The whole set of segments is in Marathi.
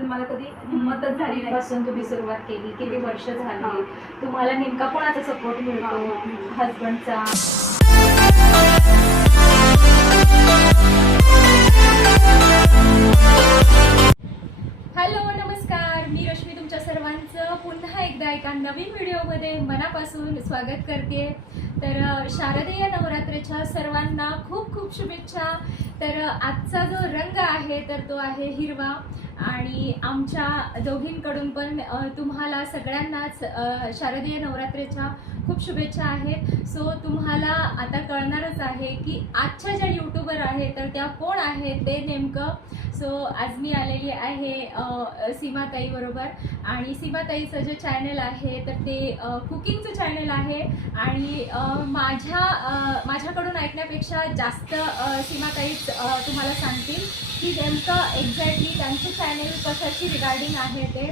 मला कधी हिंमतच झाली नाही पासून तुम्ही सुरुवात केली किती वर्ष झाली? तुम्हाला नेमका कोणाचा सपोर्ट मिळतो? हजबंडचा हॅलो नमस्कार. मी रश्मी तुमच्या सर्वांचं पुन्हा एकदा एका नवीन व्हिडिओमध्ये मनापासून स्वागत करते. तर अ, शारदीय नवरात्रीच्या सर्वांना खूप खूप शुभेच्छा. तर आजचा जो रंग आहे तर तो आहे हिरवा. आणि आमच्या दोघींकडून पण तुम्हाला सगळ्यांनाच शारदीय नवरात्रीच्या खूप शुभेच्छा आहेत सो तुम्हाला आता कळणारच आहे की आजच्या ज्या यूट्यूबर आहेत तर त्या कोण आहेत ते नेमकं? सो आज मी आलेली आहे सीमाताईबरोबर आणि सीमाताईचं जे चॅनल आहे तर ते कुकिंगचं चॅनल आहे. आणि माझ्या माझ्याकडून ऐकण्यापेक्षा जास्त सीमाताईच तुम्हाला सांगतील की नेमकं एक्झॅक्टली त्यांचं चॅनल कशाशी रिगार्डिंग आहे ते?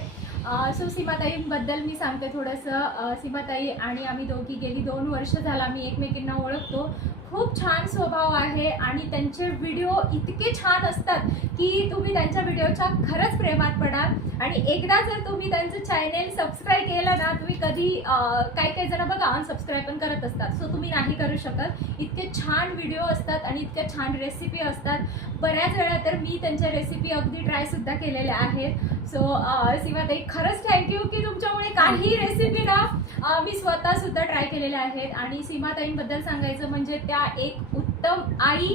सो सीमाताईंबद्दल मी सांगते थोडंसं. सीमाताई आणि आम्ही दोघी गेली. दोन वर्ष झाला आम्ही एकमेकींना ओळखतो. खूप छान स्वभाव आहे आणि त्यांचे व्हिडिओ इतके छान असतात की तुम्ही त्यांच्या व्हिडिओच्या खरंच प्रेमात पडाल. आणि एकदा जर तुम्ही त्यांचं चॅनेल सबस्क्राईब केलं ना तुम्ही कधी काही काही जण बघा अनसबस्क्राईब पण करत असतात. सो तुम्ही नाही करू शकत. इतके छान व्हिडिओ असतात आणि इतक्या छान रेसिपी असतात. बऱ्याच वेळा तर मी त्यांच्या रेसिपी अगदी ट्रायसुद्धा केलेल्या आहेत. सो uh, सीमाताई खरंच थँक्यू की तुमच्यामुळे काही रेसिपी ना uh, मी स्वतः सुद्धा ट्राय केलेल्या आहेत. आणि सीमाताईंबद्दल सांगायचं म्हणजे त्या एक उत्तम आई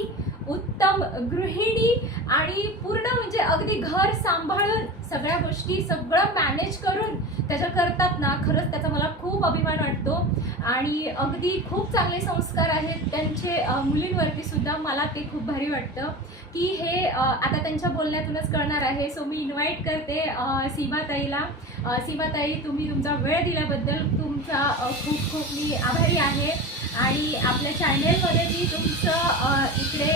उत्तम गृहिणी आणि पूर्ण म्हणजे अगदी घर सांभाळून सगळ्या गोष्टी सगळं मॅनेज करून त्याच्या करतात ना खरंच त्याचा मला खूप अभिमान वाटतो. आणि अगदी खूप चांगले संस्कार आहेत त्यांचे मुलींवरती सुद्धा मला ते खूप भारी वाटतं. की हे आता त्यांच्या बोलण्यातूनच कळणार आहे. सो मी इन्व्हाइट करते सीमाताईला. सीमाताई तुम्ही तुमचा वेळ दिल्याबद्दल तुमचा खूप खूप मी आभारी आहे. आणि आपल्या चॅनेलमध्ये मी तुमचं इकडे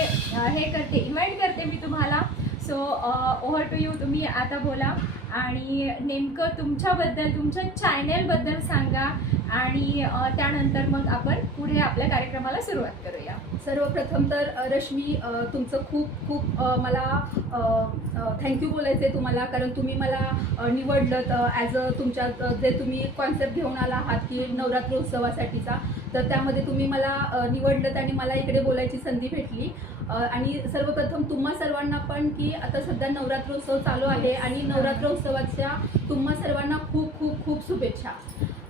हे करते इन्व्हाइट करते मी तुम्हाला. सो ओव्हर टू यू तुम्ही आता बोला आणि नेमकं तुमच्याबद्दल तुमच्या चॅनेलबद्दल सांगा आणि त्यानंतर मग आपण पुढे आपल्या कार्यक्रमाला सुरुवात करूया. सर्वप्रथम तर रश्मी तुमचं खूप खूप मला थँक्यू बोलायचं आहे तुम्हाला. कारण तुम्ही मला निवडलं ॲज अ तुमच्या जे तुम्ही कॉन्सेप्ट घेऊन आला आहात की नवरात्रोत्सवासाठीचा तर त्यामध्ये तुम्ही मला निवडलं आणि मला इकडे बोलायची संधी भेटली. आणि सर्वप्रथम तुम्हा सर्वांना पण की आता सध्या नवरात्रोत्सव चालू आहे आणि नवरात्रोत्सवाच्या तुम्हा सर्वांना खूप खूप खूप शुभेच्छा.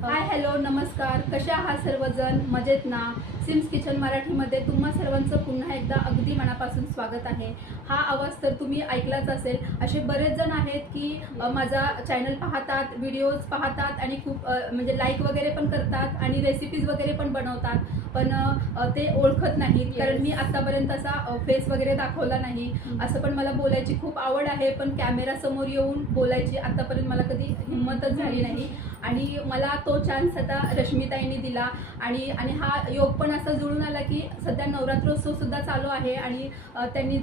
हाय हॅलो नमस्कार. कशा आहात सर्वजण? मजेत ना? सिम्स किचन मराठीमध्ये तुम्हा सर्वांचं पुन्हा एकदा अगदी मनापासून स्वागत आहे. हा आवाज तर तुम्ही ऐकलाच असेल. असे बरेच जण आहेत की माझा चॅनल पाहतात व्हिडिओज पाहतात आणि खूप म्हणजे लाईक वगैरे पण करतात आणि रेसिपीज वगैरे पण बनवतात. पण ते ओळखत नाहीत. कारण मी आतापर्यंत असा फेस वगैरे दाखवला नाही. असं पण मला बोलायची खूप आवड आहे. पण कॅमेरा समोर येऊन बोलायची आतापर्यंत मला कधी हिंमतच झाली नाही. आणि मला तो चान्स आता रश्मिताईंनी दिला. आणि आणि हा योग पण असा जुळून आला की सध्या नवरात्रोत्सव सुद्धा चालू आहे आणि त्यांनी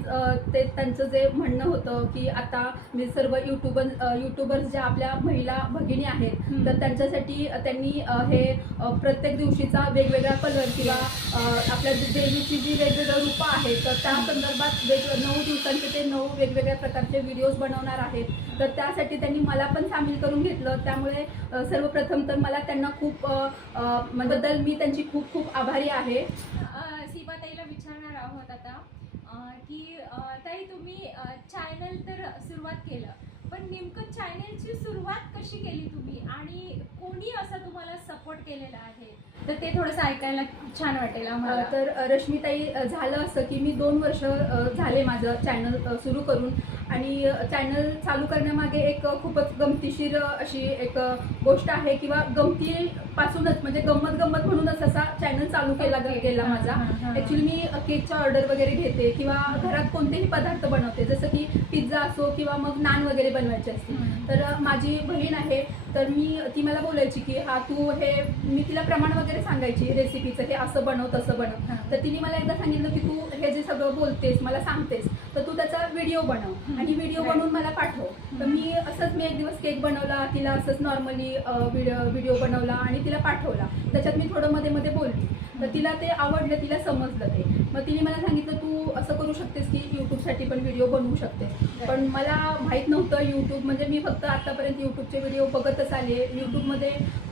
ते त्यांचं जे म्हणणं होतं की आता मी सर्व युट्यूबर युट्यूबर्स ज्या आपल्या महिला भगिनी आहेत. तर त्यांच्यासाठी त्यांनी हे प्रत्येक दिवशीचा वेगवेगळा कलर किंवा आपल्या देवीची जी वेगवेगळं रूपं आहेत तर त्या संदर्भात वेग नऊ दिवसांचे ते नऊ वेगवेगळ्या प्रकारचे व्हिडिओज बनवणार आहेत. तर त्यासाठी त्यांनी मला पण सामील करून घेतलं. त्यामुळे सर्वप्रथम तर मला त्यांना खूप अ, बद्दल मी त्यांची खूप खूप आभारी आहे. आहे. सीमाताईला विचारणार आहोत आता की ताई तुम्ही चॅनल तर सुरुवात केलं पण नेमकं चॅनलची सुरुवात कशी केली तुम्ही? आणि कोणी असं तुम्हाला सपोर्ट केलेला आहे? तर ते थोडंसं ऐकायला छान वाटेल आम्हाला. तर रश्मिताई झालं असं की मी दोन वर्ष झाले माझं चॅनल सुरू करून. आणि चॅनल चालू करण्यामागे एक खूपच गमतीशीर अशी एक गोष्ट आहे किंवा गमतीपासूनच म्हणजे गंमत गंमत म्हणूनच असा चॅनल चालू केला हा, माझा. ऍक्च्युली मी केकच्या ऑर्डर वगैरे घेते किंवा घरात कोणतेही पदार्थ बनवते जसं की पिझ्झा असो किंवा मग नान वगैरे बनवायचे असतील. हम्म. तर माझी बहीण आहे तर मी ती मला बोलायची की हा तू हे मी तिला प्रमाण वगैरे वगैरे सांगायची? रेसिपीचं हे असं बनव तसं. बनव. तर तिने मला एकदा सांगितलं की तू हे जे सगळं बोलतेस मला सांगतेस तर तू त्याचा व्हिडिओ बनव. आणि व्हिडिओ. बनवून मला पाठव. तर मी असंच मी एक दिवस केक बनवला तिला असंच नॉर्मली व्हिडिओ बनवला आणि तिला पाठवला. त्याच्यात मी थोडं मध्ये मध्ये बोलली. तर तिला ते आवडलं तिला समजलं ते. मग तिने मला सांगितलं तू असं करू शकतेस की यूट्यूबसाठी पण व्हिडिओ बनवू शकतेस. पण मला माहीत नव्हतं यूट्यूब म्हणजे मी फक्त आतापर्यंत यूट्यूबचे व्हिडिओ बघतच आले. यूट्यूबमध्ये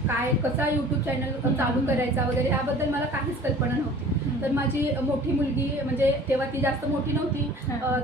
काय कसा यूट्यूब चॅनल चालू करायचा वगैरे याबद्दल मला काहीच कल्पना नव्हती. तर माझी मोठी मुलगी म्हणजे तेव्हा ती जास्त मोठी नव्हती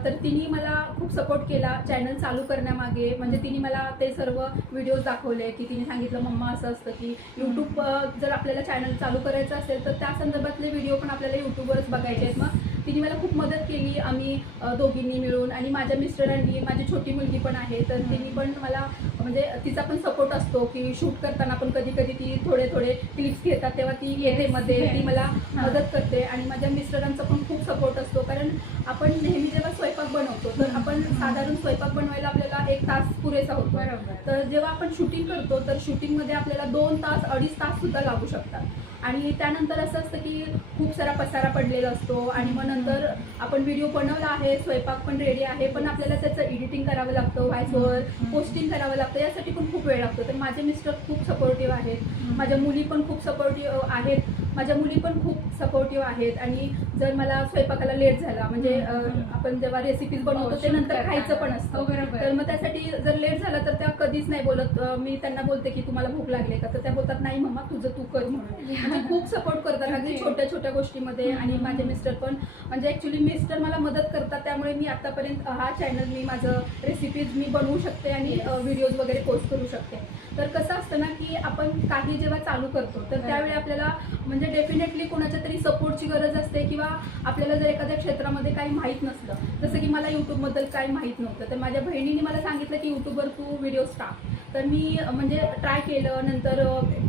तर तिने मला खूप सपोर्ट केला चॅनल चालू करण्यामागे. म्हणजे तिने मला ते सर्व व्हिडिओज दाखवले की तिने सांगितलं मम्मा असं असतं की यूट्यूब जर आपल्याला चॅनल चालू करायचं असेल तर त्या संदर्भातले व्हिडिओ पण आपल्याला यूट्यूबवरच बघायचे आहेत. मग तिने मला खूप मदत केली आम्ही दोघींनी मिळून. आणि माझ्या मिस्टरांनी माझी छोटी मुलगी पण आहे तर तिने पण मला म्हणजे तिचा पण सपोर्ट असतो की शूट करताना पण कधी कधी ती थोडे थोडे क्लिप्स घेतात तेव्हा ती येते मध्ये ती मला. मदत करते. आणि माझ्या मिस्टरांचा पण खूप सपोर्ट असतो कारण आपण नेहमी जेव्हा स्वयंपाक बनवतो तर आपण साधारण स्वयंपाक बनवायला आपल्याला एक तास पुरेसा होतो. बरोबर. तर जेव्हा आपण शूटिंग करतो तर शूटिंगमध्ये आपल्याला दोन तास अडीच तास सुद्धा लागू शकतात. आणि त्यानंतर असं असतं की खूप सारा पसारा पडलेला असतो आणि मग नंतर आपण व्हिडिओ बनवला आहे स्वयंपाक पण रेडी आहे पण आपल्याला त्याचं एडिटिंग करावं लागतं व्हॉइस ओव्हर पोस्टिंग करावं लागतं यासाठी पण खूप वेळ लागतो. तर माझे मिस्टर खूप सपोर्टिव्ह आहेत. माझ्या मुली पण खूप सपोर्टिव्ह आहेत. माझ्या मुली पण खूप सपोर्टिव्ह आहेत आणि जर मला स्वयंपाकाला लेट झाला म्हणजे आपण जेव्हा रेसिपीज बनवतो ते नंतर खायचं पण हो, असतं बरोबर. तर मग त्यासाठी जर लेट झाला तर त्या कधीच नाही बोलत. मी त्यांना बोलते की तुम्हाला भूक लागली का? तर त्या बोलतात नाही मम्मा तुझं तू कर म्हणून. म्हणजे खूप सपोर्ट करतात अगदी. छोट्या छोट्या गोष्टीमध्ये. आणि माझे मिस्टर पण म्हणजे ऍक्च्युली मिस्टर मला मदत करतात. त्यामुळे मी आतापर्यंत हा चॅनल मी माझं रेसिपीज मी बनवू शकते आणि व्हिडिओज वगैरे पोस्ट करू शकते. तर कसं असतं ना की आपण काही जेव्हा चालू करतो तर त्यावेळी आपल्याला म्हणजे म्हणजे डेफिनेटली कोणाच्या तरी सपोर्टची गरज असते किंवा आपल्याला जर एखाद्या क्षेत्रामध्ये काही माहीत नसलं जसं की मला यूट्यूबबद्दल काही माहीत नव्हतं तर माझ्या बहिणीने मला सांगितलं की यूट्यूबवर तू व्हिडिओज टाक तर मी म्हणजे ट्राय केलं नंतर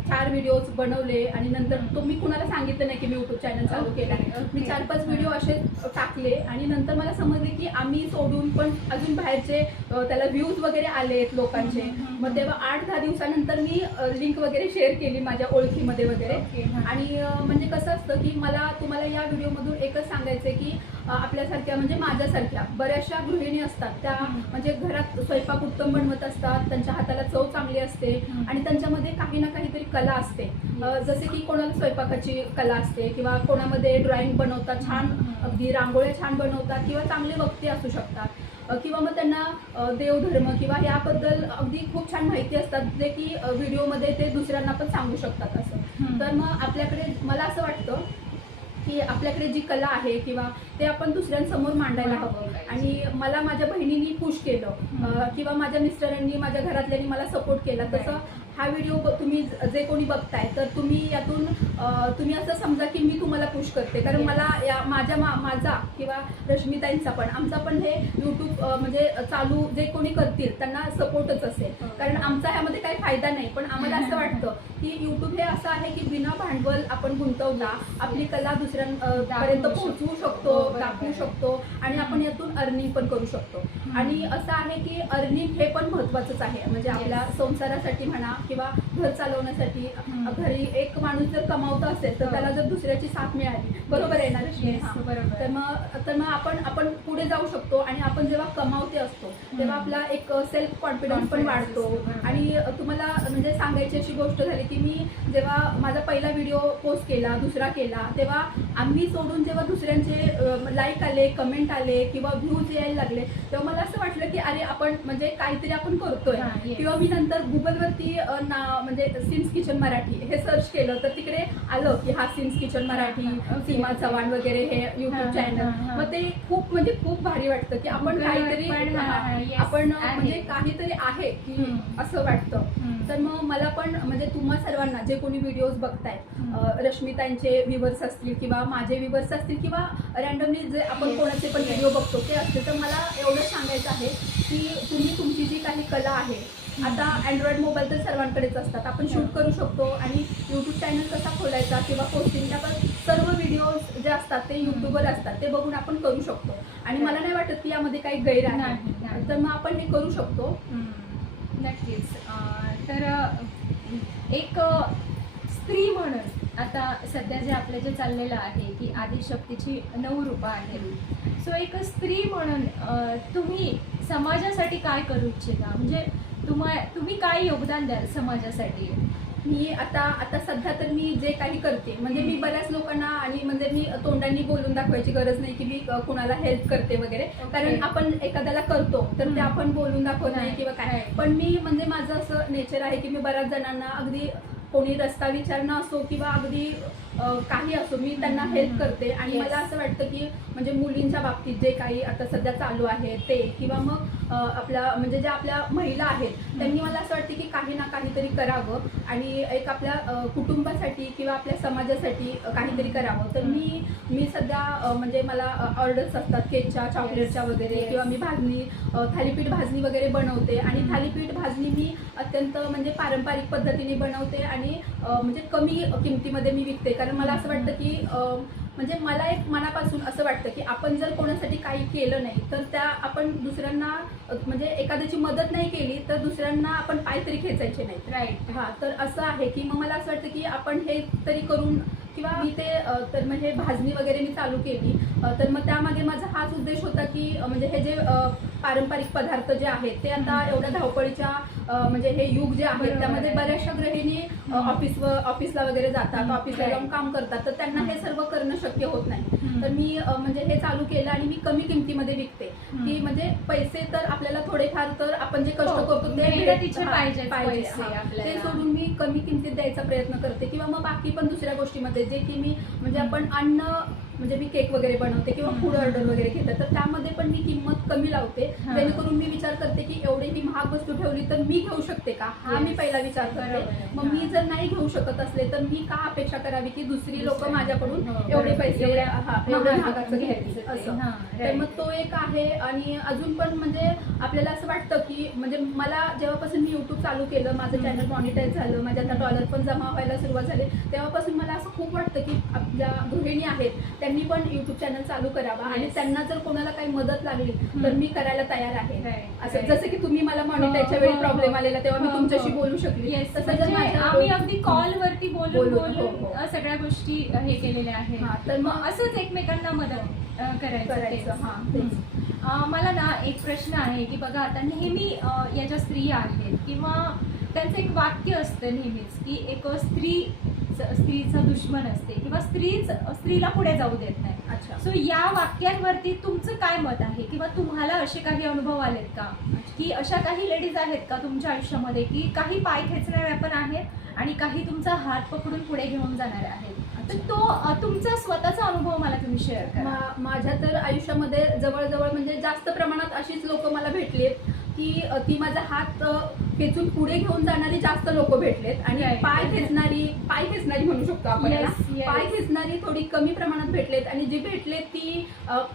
चार व्हिडिओज बनवले आणि नंतर तो मी कुणाला सांगितलं नाही की मी यूट्यूब चॅनल चालू केला आहे मी. चार पाच व्हिडिओ असे टाकले आणि नंतर मला समजले की आम्ही सोडून पण अजून बाहेरचे त्याला व्ह्यूज वगैरे आलेत लोकांचे मग तेव्हा आठ दहा दिवसानंतर मी लिंक वगैरे शेअर केली माझ्या ओळखीमध्ये वगैरे. आणि म्हणजे कसं असतं की मला तुम्हाला या व्हिडिओमधून एकच सांगायचं आहे की आपल्यासारख्या म्हणजे माझ्यासारख्या बऱ्याचशा गृहिणी असतात त्या. म्हणजे घरात स्वयंपाक उत्तम बनवत असतात त्यांच्या हाताला चव चांगली असते. आणि त्यांच्यामध्ये काही ना काहीतरी कला असते जसे की कोणाला स्वयंपाकाची कला असते किंवा कोणामध्ये ड्रॉइंग बनवतात छान. अगदी रांगोळ्या छान बनवतात किंवा चांगले वक्ते असू शकतात किंवा मग त्यांना देवधर्म किंवा याबद्दल अगदी खूप छान माहिती असतात जे की व्हिडिओमध्ये ते दुसऱ्यांना पण सांगू शकतात असं. तर मग आपल्याकडे मला असं वाटतं की आपल्याकडे जी कला आहे किंवा ते आपण दुसऱ्यांसमोर मांडायला हवं. आणि मला माझ्या बहिणीनी पुश केलं. किंवा माझ्या मिस्टरांनी माझ्या घरातल्यांनी मला सपोर्ट केला. तसं हा व्हिडिओ तुम्ही ज- कोणी बघताय तर तुम्ही यातून तुम्ही असं समजा की मी तुम्हाला पुश करते कारण. मला या माझ्या मा- माझा किंवा रश्मिताईंचा पण आमचा पण हे युट्यूब म्हणजे चालू जे कोणी करतील त्यांना सपोर्टच असेल हो. कारण आमचा ह्यामध्ये काही फायदा नाही पण आम्हाला असं वाटतं की युट्यूब हे असं आहे की बिना भांडवल आपण गुंतवला आपली कला दुसऱ्यांपर्यंत पोहोचवू शकतो. शकतो हो, बरोबर. दाखवू शकतो आणि आपण यातून अर्निंग पण करू शकतो आणि असं आहे की अर्निंग हे पण महत्वाचंच आहे म्हणजे. आपल्या संसारासाठी म्हणा किंवा घर चालवण्यासाठी. घरी एक माणूस जर कमावत असेल तर हो. त्याला जर दुसऱ्याची साथ मिळाली बरोबर आहे ना. बरोबर. तर मग तर मग आपण आपण पुढे जाऊ शकतो आणि आपण जेव्हा कमावते असतो तेव्हा आपला एक सेल्फ कॉन्फिडन्स पण वाढतो. आणि तुम्हाला म्हणजे सांगायची अशी गोष्ट झाली की मी जेव्हा माझा पहिला व्हिडिओ पोस्ट केला दुसरा केला तेव्हा आम्ही सोडून जेव्हा दुसऱ्यांचे लाईक आले कमेंट आले किंवा व्ह्यूज यायला लागले तेव्हा मला असं वाटलं की अरे आपण म्हणजे काहीतरी आपण करतोय. किंवा मी नंतर गुगलवरती ना म्हणजे सिम्स किचन मराठी हे सर्च केलं तर तिकडे आलं की हा सिम्स किचन मराठी. सीमा चव्हाण वगैरे हे युट्यूब चॅनल. मग ते खूप म्हणजे खूप भारी वाटतं की आपण काहीतरी आपण. म्हणजे काहीतरी आहे की. असं वाटतं. तर मग मला पण म्हणजे तुम्हा सर्वांना जे कोणी व्हिडिओज बघताय रश्मितांचे व्ह्युअर्स असतील किंवा माझे व्ह्युअर्स असतील किंवा रॅन्डमली जे आपण. कोणाचे पण. व्हिडिओ बघतो ते असतील तर मला एवढं सांगायचं आहे की तुम्ही तुमची जी काही कला आहे आता अँड्रॉइड मोबाईल तर सर्वांकडेच असतात. आपण शूट हो. करू शकतो आणि यूट्यूब चॅनल कसा खोलायचा किंवा पोस्टिंग आपण सर्व व्हिडिओज जे असतात ते युट्यूबवर असतात. ते बघून आपण करू शकतो. आणि मला नाही वाटत की यामध्ये काही गैर आहे. तर मग आपण हे करू शकतो. नक्कीच. तर एक स्त्री म्हणून आता सध्या जे आपलं जे चाललेलं आहे की आदिशक्तीची नऊ रूपं आहेत. सो एक स्त्री म्हणून तुम्ही समाजासाठी काय करू इच्छिता? म्हणजे तुम्हा तुम्ही काय योगदान द्याल समाजासाठी? मी आता आता सध्या तर मी जे काही करते म्हणजे मी बऱ्याच लोकांना आणि म्हणजे मी तोंडांनी बोलून दाखवायची गरज नाही की मी कुणाला हेल्प करते वगैरे. कारण आपण एखाद्याला करतो तर ते. आपण बोलून दाखवत नाही किंवा काय. पण मी म्हणजे माझं असं नेचर आहे की मी बऱ्याच जणांना अगदी कोणी रस्ता विचारणं असो किंवा अगदी काही असो मी त्यांना. हेल्प करते आणि. मला असं वाटतं की म्हणजे मुलींच्या बाबतीत जे काही आता सध्या चालू आहे ते किंवा मग आपल्या म्हणजे ज्या आपल्या महिला आहेत त्यांनी मला असं वाटतं की काही ना काहीतरी करावं आणि एक आपल्या कुटुंबासाठी किंवा आपल्या समाजासाठी काहीतरी करावं तर मी मी सध्या म्हणजे मला ऑर्डर्स असतात केकच्या चॉकलेटच्या वगैरे. किंवा मी भाजणी थालीपीठ भाजणी वगैरे बनवते आणि. थालीपीठ भाजणी मी अत्यंत म्हणजे पारंपरिक पद्धतीने बनवते आणि म्हणजे कमी किमतीमध्ये मी विकते कारण मला असं वाटतं की म्हणजे मला एक मनापासून असं वाटतं की आपण जर कोणासाठी काही केलं नाही तर त्या आपण दुसऱ्यांना म्हणजे एखाद्याची मदत नाही केली तर दुसऱ्यांना आपण पाय तरी खेचायचे नाहीत. राईट हा तर असं आहे की मग मला असं वाटतं की आपण हे तरी करून किंवा मी ते तर म्हणजे भाजणी वगैरे मी चालू केली. तर मग त्यामागे माझा हाच उद्देश होता की म्हणजे हे जे पारंपरिक पदार्थ जे आहेत ते आता. एवढ्या धावपळीच्या म्हणजे हे युग जे आहे त्यामध्ये. बऱ्याचशा गृहिणी. ऑफिस व ऑफिसला वगैरे जातात. ऑफिसला जाऊन. काम करतात तर त्यांना हे सर्व करणं शक्य होत नाही. तर मी म्हणजे हे चालू केलं आणि मी कमी किमतीमध्ये विकते. की म्हणजे पैसे तर आपल्याला थोडेफार तर आपण जे कष्ट हो, करतो ते पाहिजे. ते सोडून मी कमी किमतीत द्यायचा प्रयत्न करते किंवा मग बाकी पण दुसऱ्या गोष्टीमध्ये जे की मी म्हणजे आपण अन्न म्हणजे मी केक वगैरे बनवते किंवा फूड. ऑर्डर वगैरे घेते तर त्यामध्ये पण मी किंमत कमी लावते. जेणेकरून मी विचार करते की एवढी ही महाग वस्तू ठेवली तर मी घेऊ शकते का हा मी. पहिला विचार करते. मग मी. जर नाही घेऊ शकत असले तर मी का अपेक्षा करावी की दुसरी लोक माझ्याकडून हो, एवढे. पैसे महागाचं घ्यायचं. असं तर. मग तो एक आहे आणि अजून पण म्हणजे आपल्याला की म्हणजे मला जेव्हापासून मी युट्यूब चालू केलं माझं. चॅनल मॉनिटाईज झालं माझ्या आता डॉलर पण जमा व्हायला सुरुवात झाली तेव्हापासून मला असं खूप वाटतं की आपल्या गृहिणी आहेत त्यांनी पण युट्यूब चॅनल चालू करावा आणि. त्यांना जर कोणाला काही मदत लागली तर. मी करायला तयार आहे असं. जसं की तुम्ही मला मॉनिटाईजच्या वेळी हो, हो, प्रॉब्लेम हो. आलेला तेव्हा मी हो, तुमच्याशी हो. बोलू शकली तसं जर म्हणजे आम्ही अगदी कॉल वरती बोलून हो, हो. सगळ्या गोष्टी हे केलेल्या आहेत हा, तर मग असंच एकमेकांना मदत करायचं करायचं. हा मला ना एक प्रश्न आहे की बघा आता नेहमी या ज्या स्त्रिया आहेत किंवा त्यांचं एक वाक्य असतं नेहमीच की एक स्त्री स्त्रीचं दुश्मन असते किंवा स्त्रीच स्त्रीला पुढे जाऊ देत नाही. अच्छा. सो या वाक्यांवरती तुमचं काय मत आहे? किंवा तुम्हाला असे काही अनुभव आलेत का? की अशा काही लेडीज आहेत का तुमच्या आयुष्यामध्ये की काही पाय खेचणाऱ्या पण आहेत आणि काही तुमचा हात पकडून पुढे घेऊन जाणाऱ्या आहेत? तर तो तुमचा स्वतःचा अनुभव मला तुम्ही शेअर करा. माझ्या तर आयुष्यामध्ये जवळजवळ म्हणजे जास्त प्रमाणात अशीच लोक मला भेटली आहेत. की ती माझा हात खेचून पुढे घेऊन जाणारी जास्त लोक भेटलेत आणि. पाय खेचणारी पाय खेचणारी म्हणू शकतो आपण. पाय खेचणारी थोडी कमी प्रमाणात भेटलेत आणि जी भेटलेत ती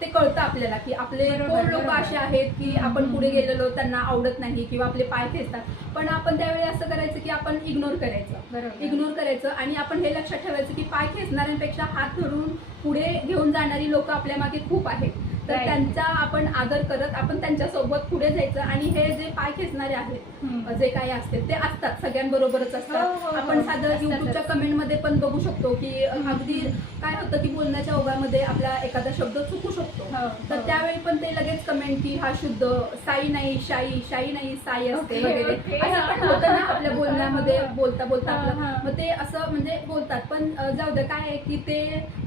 ते कळतं आपल्याला की आपले कोण लोक. असे आहेत की आपण पुढे. गेलेलो त्यांना आवडत नाही किंवा आपले पाय खेचतात पण आपण त्यावेळी असं करायचं की आपण इग्नोर करायचं इग्नोर करायचं आणि आपण हे लक्षात ठेवायचं की पाय खेचणाऱ्यांपेक्षा हात धरून पुढे घेऊन जाणारी लोक आपल्या मागे खूप आहेत तर. त्यांचा आपण आदर करत आपण त्यांच्यासोबत पुढे जायचं आणि हे जे पाय खेचणारे आहेत. जे काही असतील ते असतात सगळ्यांबरोबरच हो, हो, असतात हो. आपण साधं असतातच. युट्यूबच्या कमेंटमध्ये पण बघू शकतो की. अगदी काय होतं की बोलण्याच्या ओघामध्ये आपला एखादा शब्द चुकू शकतो हो, तर हो. त्यावेळी पण ते लगेच कमेंट की हा शुद्ध साई नाही शाई शाई नाही साई असते वगैरे. असं पण होतं ना आपल्या बोलण्यामध्ये बोलता बोलता हा, आपलं हा. मग ते असं म्हणजे बोलतात पण जाऊ दे काय आहे की ते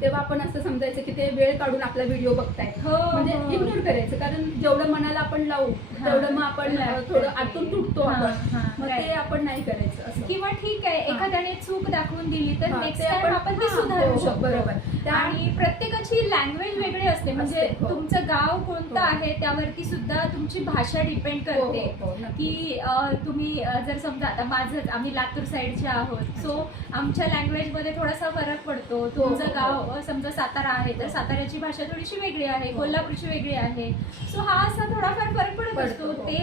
तेव्हा आपण असं समजायचं की ते वेळ काढून आपला व्हिडिओ बघतायत हो, म्हणजे इग्नोर करायचं. कारण जेवढं मनाला आपण लावू तेवढं मग आपण थोडं. आतून तुटतो आपण मग. ते आपण नाही करायचं असं किंवा ठीक आहे. एखाद्याने चूक दाखवून दिली तर नेक्स्ट टाइम आपण- ती सुधारू हो, हो, शकतो बरोबर. आणि प्रत्येकाची लँग्वेज वेगळी असते म्हणजे हो. तुमचं गाव कोणतं. आहे त्यावरती सुद्धा तुमची भाषा डिपेंड करते. की तुम्ही जर समजा आता माझंच आम्ही लातूर साईडचे आहोत सो आमच्या लँग्वेजमध्ये थोडासा फरक पडतो तुमचं गाव समजा सातारा आहे तर साताऱ्याची भाषा थोडीशी वेगळी आहे. कोल्हापूरची वेगळी आहे सो हा असा थोडाफार फरक पडत हो. ते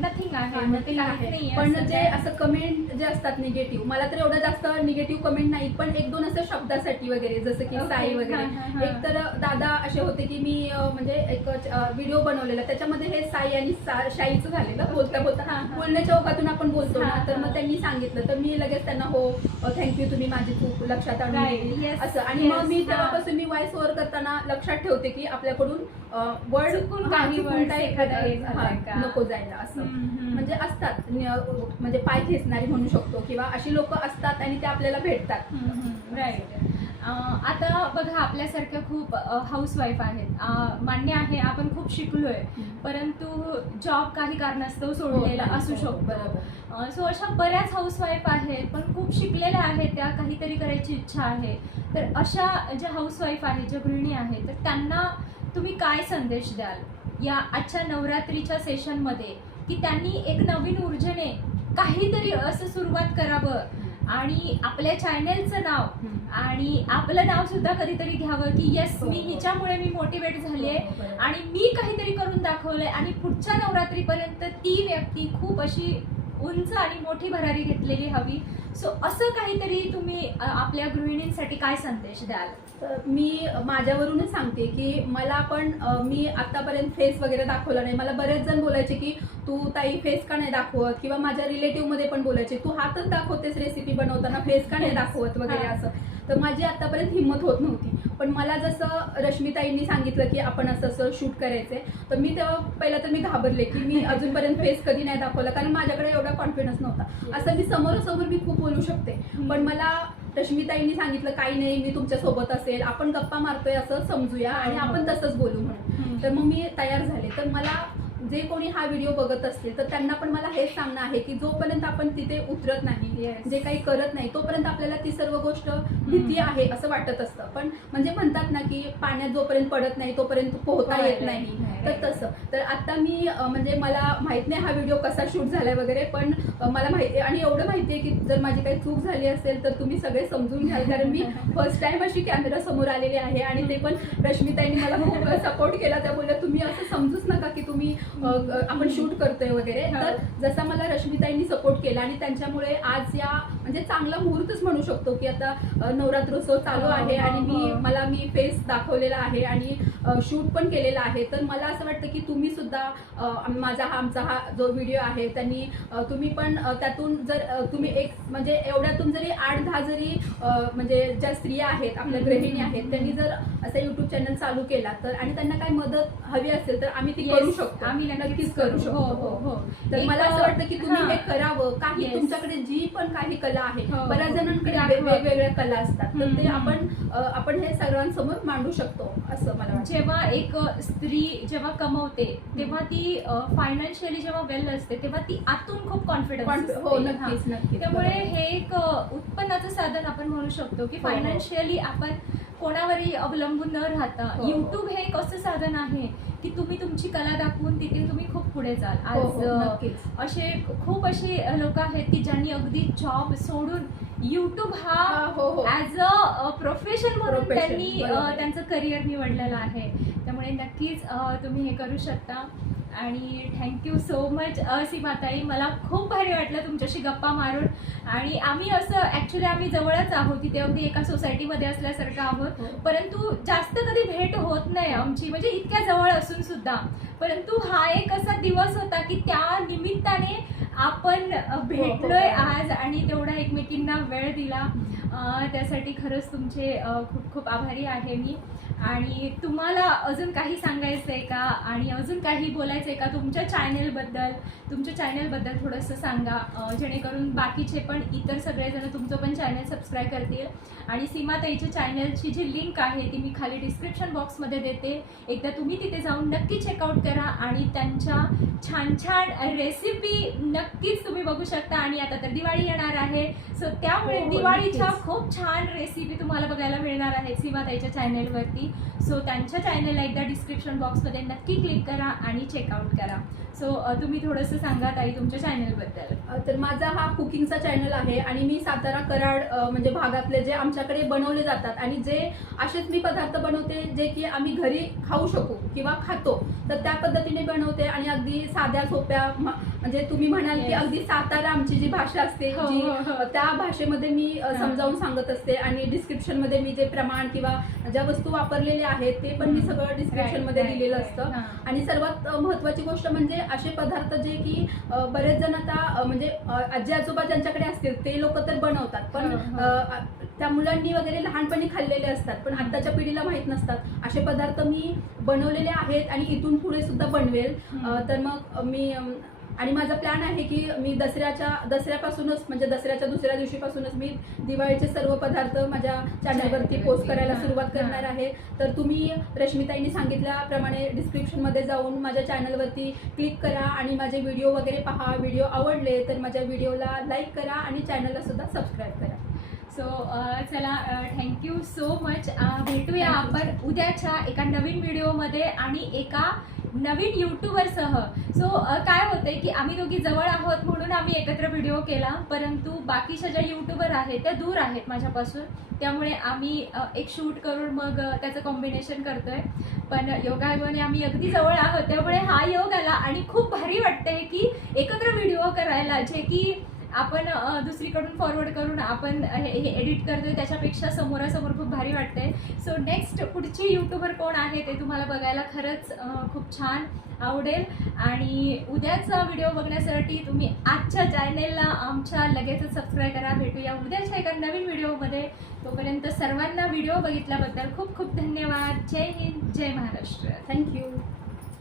नथिंग आहे मग ते काहीच पण जे. असं कमेंट जे असतात निगेटिव्ह मला तर एवढं जास्त निगेटिव्ह कमेंट नाही पण एक दोन असं शब्दासाठी वगैरे जसं की. साई वगैरे. एक तर दादा असे होते की मी म्हणजे एक व्हिडिओ बनवलेला त्याच्यामध्ये हे साई आणि सा- शाईचं झालेलं बोलता बोलता. बोलण्याच्या ओघातून आपण बोलतो ना तर. मग त्यांनी सांगितलं तर मी लगेच त्यांना हो थँक्यू तुम्ही माझी चूक लक्षात आणून. असं आणि मग. मी. तेव्हापासून मी व्हॉइस ओव्हर करताना लक्षात ठेवते की आपल्याकडून वर्ड काही words एखादा हे? नको जायला असं. म्हणजे असतात म्हणजे पाय खेचणारी म्हणू शकतो किंवा अशी लोक असतात आणि ते आपल्याला भेटतात. राईट आता बघा आपल्यासारख्या खूप हाऊसवाईफ आहेत. मान्य आहे आपण खूप शिकलोय. परंतु जॉब काही कारणास्तव सोडलेला हो, असू हो, शकतो. बरोबर. सो अशा बऱ्याच हाऊसवाईफ आहेत पण खूप शिकलेल्या आहेत त्या काहीतरी करायची इच्छा आहे. तर अशा ज्या हाऊसवाईफ आहेत ज्या गृहिणी आहेत तर त्यांना तुम्ही काय संदेश द्याल या आजच्या नवरात्रीच्या सेशनमध्ये की त्यांनी एक नवीन ऊर्जेने काहीतरी असं सुरुवात करावं आणि आपल्या चॅनेलचं नाव आणि आपलं नाव सुद्धा कधीतरी घ्यावं की येस मी. हिच्यामुळे मी मोटिवेट झाले. आणि मी काहीतरी करून दाखवलंय आणि पुढच्या नवरात्रीपर्यंत ती व्यक्ती खूप अशी उंच आणि मोठी भरारी घेतलेली हवी सो असं काहीतरी तुम्ही आपल्या गृहिणींसाठी काय संदेश द्याल मी माझ्यावरूनच सांगते की मला पण मी आतापर्यंत फेस वगैरे दाखवला नाही. मला बरेच जण बोलायचे की तू ताई फेस का नाही दाखवत? किंवा माझ्या रिलेटिव्हमध्ये पण बोलायचे तू हातच दाखवतेस रेसिपी बनवताना फेस का नाही दाखवत? वगैरे. असं. तर माझी आतापर्यंत हिंमत होत नव्हती. पण मला जसं रश्मिताईंनी सांगितलं की आपण असं असं शूट करायचंय तर मी तेव्हा पहिला तर मी घाबरले की मी अजूनपर्यंत फेस कधी नाही दाखवला कारण माझ्याकडे एवढा कॉन्फिडन्स नव्हता. असं मी समोरासमोर मी खूप बोलू शकते. पण मला रश्मिताईंनी सांगितलं काही नाही मी तुमच्यासोबत असेल आपण गप्पा मारतोय असं समजूया आणि आपण तसंच बोलू म्हणून. तर मग मी तयार झाले. तर मला जे कोणी हा व्हिडिओ बघत असतील तर त्यांना पण मला हेच सांगणं आहे की जोपर्यंत आपण तिथे उतरत नाही Yes. जे काही करत नाही तोपर्यंत आपल्याला ती सर्व गोष्ट भीती आहे असं वाटत असतं. पण म्हणजे म्हणतात ना की पाण्यात जोपर्यंत पडत नाही तोपर्यंत पोहता येत नाही. तर. तसं. तर आता मी म्हणजे मला माहीत नाही हा व्हिडिओ कसा शूट झालाय वगैरे पण मला माहिती आणि एवढं माहितीये की जर माझी काही चूक झाली असेल तर तुम्ही सगळे समजून घ्याल. कारण मी फर्स्ट टाइम अशी कॅमेरा समोर आलेली आहे आणि ते पण रश्मिताईंनी मला खूप सपोर्ट केला. त्या बोलल्या तुम्ही असं समजूच नका की तुम्ही आपण शूट करतोय वगैरे. तर जसा मला रश्मिताईंनी सपोर्ट केला आणि त्यांच्यामुळे आज या म्हणजे चांगला मुहूर्तच म्हणू शकतो की आता नवरात्रोत्सव चालू हो, आहे आणि हो, मी हो. मला मी फेस दाखवलेला आहे आणि शूट पण केलेला आहे तर मला असं वाटतं की तुम्ही सुद्धा माझा हा आमचा हा जो व्हिडिओ आहे त्यांनी तुम्ही पण त्यातून जर तुम्ही एक म्हणजे एवढ्यातून जरी आठ दहा जरी म्हणजे ज्या स्त्रिया आहेत आपल्या. गृहिणी आहेत त्यांनी जर असा युट्यूब चॅनल चालू केला तर आणि त्यांना काही मदत हवी असेल तर आम्ही ती करू शकतो आम्ही नक्कीच करू हो शकतो हो हो तर मला असं वाटतं की तुम्ही हा. करावं काही. तुमच्याकडे जी पण काही कला आहे हो, बऱ्याच हो. जणांकडे. वे- वेगवेगळ्या कला असतात तर ते. आपण आपण हे सर्वांसमोर मांडू शकतो असं मला जेव्हा एक स्त्री जेव्हा कमवते तेव्हा ती फायनान्शियली जेव्हा वेल असते तेव्हा ती आतून खूप कॉन्फिडन्स हो नक्कीच नक्कीच त्यामुळे. हे एक उत्पन्नाचं साधन आपण म्हणू शकतो की हो, हो. फायनान्शियली आपण कोणावरही अवलंबून न राहता हो, हो. युट्यूब हे एक असं साधन आहे की तुम्ही तुमची कला दाखवून तिथे तुम्ही खूप पुढे जाल. हो, हो, आज असे खूप असे लोक आहेत की ज्यांनी अगदी जॉब सोडून युट्यूब हा हा, हो हो. ॲज अ प्रोफेशन म्हणून त्यांनी. त्यांचं करिअर निवडलेलं आहे. त्यामुळे नक्कीच तुम्ही हे करू शकता. आणि थँक्यू सो मच सीमाताई मला खूप भारी वाटलं तुमच्याशी गप्पा मारून. आणि आम्ही असं ॲक्च्युली आम्ही जवळच आहोत. तिथे अगदी एका सोसायटीमध्ये असल्यासारखं आहोत. हो. परंतु जास्त कधी भेट होत नाही आमची. म्हणजे इतक्या जवळ असून सुद्धा. परंतु हा एक असा दिवस होता की त्या निमित्ताने आपण अ, भेटलोय आज आणि तेवढा एकमेकींना वेळ दिला. त्यासाठी खरंच तुमचे खूप खूप आभारी आहे मी. आणि तुम्हाला अजून काही सांगायचं आहे का? आणि अजून काही बोलायचं आहे का तुमच्या चॅनेलबद्दल तुमच्या चॅनेलबद्दल थोडंसं सांगा. जेणेकरून बाकीचे पण इतर सगळेजण तुमचं पण चॅनल सबस्क्राईब करतील. आणि सीमाताईच्या चॅनलची जी लिंक आहे ती मी खाली डिस्क्रिप्शन बॉक्समध्ये देते. एकदा तुम्ही तिथे जाऊन नक्की चेकआउट करा आणि त्यांच्या छान छान रेसिपी नक्कीच तुम्ही बघू शकता आणि आता तर दिवाळी येणार आहे. सो त्यामुळे हो, दिवाळीच्या. खूप छान रेसिपी तुम्हाला बघायला मिळणार आहेत सीमाताईच्या चॅनेलवरती सो त्यांच्या चॅनेलला एकदा डिस्क्रिप्शन बॉक्समध्ये नक्की क्लिक करा आणि चेकआउट करा. सो तुम्ही थोडंसं सांगा ताई तुमच्या चॅनेलबद्दल तर माझा हा कुकिंगचा चॅनल आहे आणि मी सातारा कराड म्हणजे भागातले जे आमच्याकडे बनवले जातात आणि जे असेच मी पदार्थ बनवते जे की आम्ही घरी खाऊ शकू किंवा खातो तर त्या पद्धतीने बनवते आणि अगदी साध्या सोप्या म्हणजे तुम्ही म्हणाल की. अगदी सातारा आमची जी भाषा असते हो, जी हो, हो. त्या भाषेमध्ये मी. समजावून सांगत असते आणि डिस्क्रिप्शनमध्ये मी जे प्रमाण किंवा ज्या वस्तू वापरलेल्या आहेत ते पण मी सगळं डिस्क्रिप्शनमध्ये दिलेलं. असतं. आणि सर्वात महत्वाची गोष्ट म्हणजे असे पदार्थ जे की बरेच जण आता म्हणजे आजी आजोबा ज्यांच्याकडे असतील ते लोक तर बनवतात पण त्या मुलांनी वगैरे लहानपणी खाल्लेले असतात पण. आताच्या पिढीला माहीत नसतात असे पदार्थ मी बनवलेले आहेत आणि इथून पुढे सुद्धा बनवेल तर मग मी आणि माझा प्लॅन आहे की मी दसऱ्याच्या दसऱ्यापासूनच म्हणजे दसऱ्याच्या दुसऱ्या दिवशीपासूनच मी दिवाळीचे सर्व पदार्थ माझ्या चॅनलवरती पोस्ट करायला सुरुवात. करणार आहे. तर तुम्ही रश्मिताईंनी सांगितल्याप्रमाणे डिस्क्रिप्शनमध्ये जाऊन माझ्या चॅनलवरती क्लिक करा आणि माझे व्हिडिओ वगैरे पहा. व्हिडिओ आवडले तर माझ्या व्हिडिओला लाईक करा आणि चॅनलला सुद्धा सबस्क्राईब करा. सो चला थँक्यू सो मच भेटूया. आपण उद्याच्या एका नवीन व्हिडिओमध्ये आणि एका नवीन युट्यूबरसह सो काय होते की आम्ही दोघी जवळ आहोत म्हणून आम्ही एकत्र व्हिडिओ केला. परंतु बाकीच्या ज्या युट्यूबर आहेत त्या दूर आहेत माझ्यापासून. त्यामुळे आम्ही एक शूट करून मग त्याचं कॉम्बिनेशन करतोय. पण योगायोगाने आम्ही अगदी जवळ आहोत. त्यामुळे हा योग आला आणि खूप भारी वाटतंय की एकत्र व्हिडिओ करायला. जे की आपण दुसरीकडून फॉरवर्ड करून आपण हे एडिट करतोय. त्याच्यापेक्षा समोरासमोर खूप भारी वाटतंय. सो नेक्स्ट पुढची युट्यूबर कोण आहे ते तुम्हाला बघायला खरंच खूप छान आवडेल. आणि उद्याचा व्हिडिओ बघण्यासाठी तुम्ही आजच्या चॅनेलला आमच्या लगेचच सबस्क्राईब करा. भेटूया उद्याच्या एका नवीन व्हिडिओमध्ये तोपर्यंत सर्वांना व्हिडिओ बघितल्याबद्दल खूप खूप धन्यवाद. जय हिंद जय महाराष्ट्र. Thank you